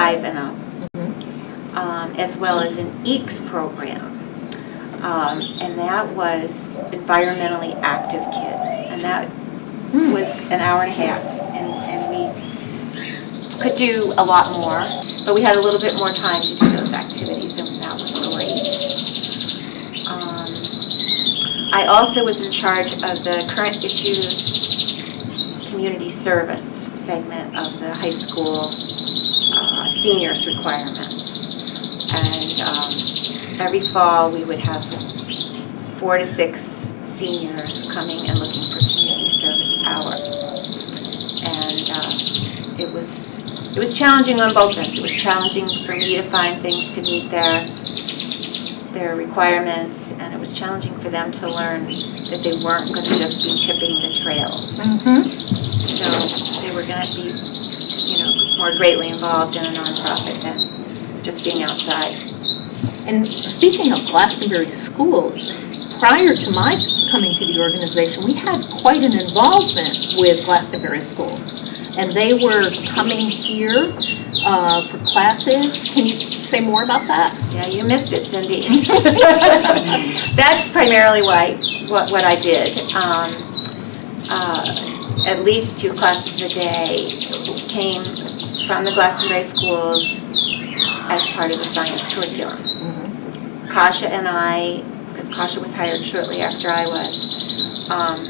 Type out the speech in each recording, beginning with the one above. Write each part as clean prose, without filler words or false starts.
5 and up, as well as an EECS program. And that was environmentally active kids, and that was an hour and a half, and we could do a lot more, but we had a little bit more time to do those activities, and that was great. I also was in charge of the current issues community service segment of the high school seniors requirements, and every fall we would have 4 to 6 seniors coming and looking for community service hours, and it was challenging on both ends. It was challenging for me to find things to meet their requirements, and it was challenging for them to learn that they weren't going to just be chipping the trails. So they were going to be, more greatly involved in a nonprofit than just being outside. And speaking of Glastonbury schools, prior to my coming to the organization, we had quite an involvement with Glastonbury schools. And they were coming here for classes. Can you say more about that? Yeah, you missed it, Cindy. That's primarily what I did. At least 2 classes a day came from the Glastonbury schools as part of the science curriculum. Kasha and I, because Kasha was hired shortly after I was,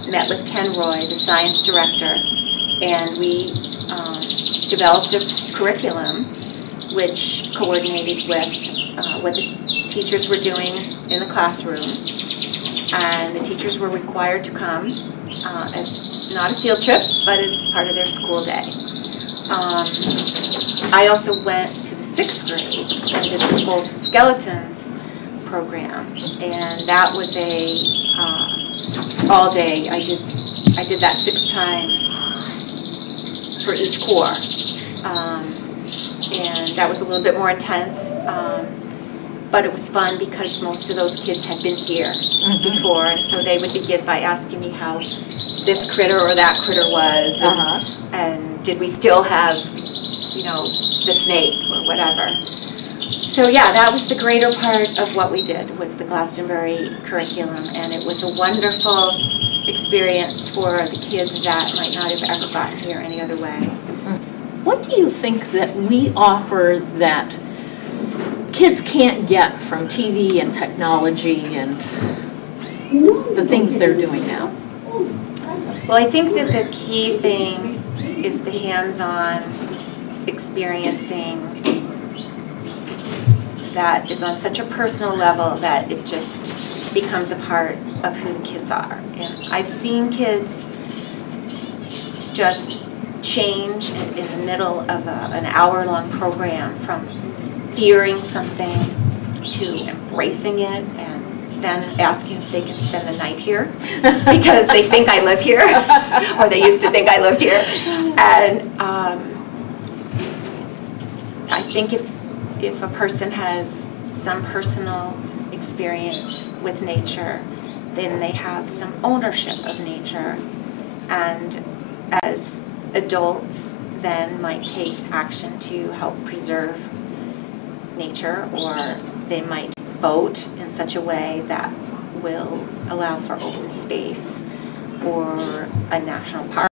met with Ken Roy, the science director, and we developed a curriculum which coordinated with what the teachers were doing in the classroom. And the teachers were required to come as not a field trip, but as part of their school day. I also went to the 6th grades and did the Skulls and Skeletons program, and that was a all day. I did that 6 times for each corps, and that was a little bit more intense, but it was fun because most of those kids had been here before, and so they would begin by asking me how this critter or that critter was, and did we still have, the snake or whatever. So yeah, that was the greater part of what we did, was the Glastonbury curriculum, and it was a wonderful experience for the kids that might not have ever gotten here any other way. What do you think that we offer that kids can't get from TV and technology and the things they're doing now? Well, I think that the key thing is the hands-on experiencing that is on such a personal level that it just becomes a part of who the kids are. And I've seen kids just change in the middle of an hour-long program from fearing something to embracing it, and then asking if they can spend the night here because they think I live here, or they used to think I lived here. And I think if a person has some personal experience with nature, then they have some ownership of nature, and as adults then might take action to help preserve nature, or they might vote in such a way that will allow for open space or a national park.